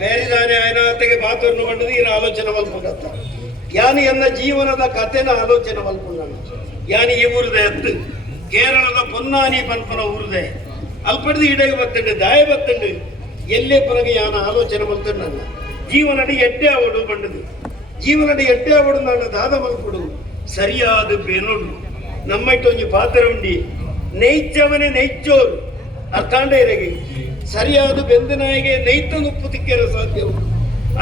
ಬೇರೆ അതിനകത്തേക്ക് പാത്തൊരു കണ്ടത് ഈ ആലോചന വൽപ്പുണ്ടാത്ത ഞാൻ എന്ന ಜೀವನದ ಕಥೆನ ಆಲೋಚನೆ ವಲ್ಪುಂಡನು ಯಾನ್ ಈ ಊರದ ಎತ್ತು ಕೇರಳದ ಪೊನ್ನಾನಿ ಪನ್ಪನ ಊರದೆ ಅಲ್ಪಡಿದ ಇಡೆಗೆ ಬತ್ತಂಡು ದಾಯ ಬತ್ತಂಡು ಎಲ್ಲೇ ಪನಗೆ ಯಾನ ಆಲೋಚನೆ ಮಲ್ತಣ್ಣ ಜೀವನಡಿ ಎಡ್ಡೆ ಅವಡು ಬಂಡದು ಜೀವನಡಿ ಎಡ್ಡೆ ಅವಡು ನಾನು ದಾದ ಮಲ್ಪುಡು ಸರಿಯಾದ ಬೆನುಡು ನಮ್ಮಟ್ಟು ಒಂಜಿ ಪಾತ್ರ ಉಂಡಿ ನೈಚವನೇ ನೈಚೋರು ಅರ್ಥಾಂಡ ಇರಗೆ ಸರಿಯಾದ ಬೆಂದನಾಯಿಗೆ ನೈತನು ಉಪ್ಪು ತಿಕ್ಕರ ಸಾಧ್ಯ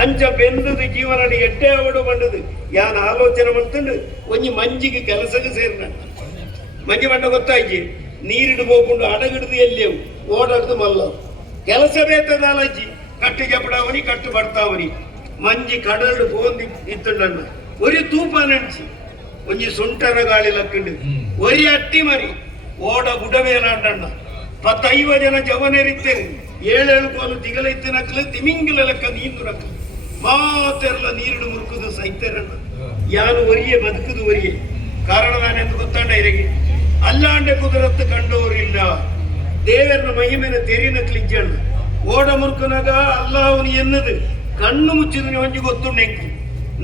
ಅಂಚ ಬೆಂದದು ಜೀವನಡಿ ಎಡ್ಡೆ ಅವಡು ಬಂಡದು ಯಾನ ಆಲೋಚನೆ ಮಲ್ತಂಡು ಒಂಜಿ ಮಂಜಿಗೆ ಕೆಲಸಕ್ಕೆ ಸೇರಿನ ಮಂಜಿ ಬಂಡ ಗೊತ್ತಾಯ್ಜಿ ನೀರಿಡು ಹೋಗ್ಕೊಂಡು ಅಡಗಿಡ್ದು ಎಲ್ಲಿಯವು ಓಡಾಡ್ದು ಮಲ್ಲ ಕೆಲಸ ಬೇತದಾಲಜ್ಜಿ ಕಟ್ಟು ಜಪಡಾವನಿ ಕಟ್ಟು ಬರ್ತಾವನಿ ಮಂಜಿ ಕಡಲು ಪೋಂದಿ ಇತ್ತುಂಡಣ್ಣ ಒರಿ ತೂಪಾನಂಚಿ ಒಂಜಿ ಸುಂಟರ ಗಾಳಿ ಲಕ್ಕಂಡು ಒರಿ ಅಟ್ಟಿ ಮರಿ ಓಡ ಗುಡವೇಲಾಂಡಣ್ಣ 10-50 ಜನ ಜವನರಿತ್ತೇನೆ 7 ಕೋಲು ತಿಗಲೈತೆ ನಕ್ಕಲು ತಿಮಿಂಗಿಲ ಲೆಕ್ಕ ನೀಂದು ನಕ್ಕಲು ಮಾತೆಲ್ಲ ನೀರಿಡು ಮುರುಕುದು ಸೈತರಣ್ಣ ಯಾನು ಒರಿಯೇ ಬದುಕುದು ಒರಿಯೇ ಕಾರಣ ನಾನೆಂದು ಗೊತ್ತಾಂಡ ಇರಗೆ ಅಲ್ಲಾಂಡೆ ಕುದುರತ್ತು ಕಂಡವರಿಲ್ಲ ದೇವರನ್ನ ಮಹಿಮೆನ ತೆರಿನ ಕ್ಲಿಜ್ಜಣ್ಣ ಓಡ ಮುರುಕನಾಗ ಅಲ್ಲಾವನು ಎನ್ನದು ಕಣ್ಣು ಮುಚ್ಚಿದ ಒಂಜಿ ಗೊತ್ತುಂಡೆಂಕು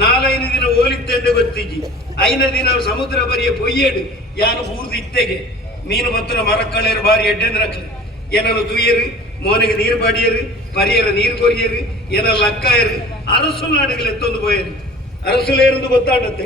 4-5 ದಿನ ಓಲಿತ್ತೆಂದು ಗೊತ್ತಿಜ್ಜಿ 5ನೇ ದಿನ ಸಮುದ್ರ ಬರಿಯ ಪೊಯ್ಯೇಡು ಯಾನು ಬೂರ್ದು ಇತ್ತೆಗೆ ಮೀನು ಮತ್ರ ಮರಕ್ಕಳೆಯರು ಬಾರಿ ಎಡ್ಡೆಂದು ನಕ್ಲು ಏನನ್ನು ತುಯ್ಯರು ಮೋನಿಗೆ ನೀರು ಬಡಿಯರು ಪರಿಯರ ನೀರು ಕೊರಿಯರು ಏನೆಲ್ಲ ಅಕ್ಕಾಯರು ಅರಸು ನಾಡುಗಳು ಎತ್ತೊಂದು ಪೋಯರು ಅರಸುಲೇருந்து ಗೊತ್ತಾಡತ್ತೆ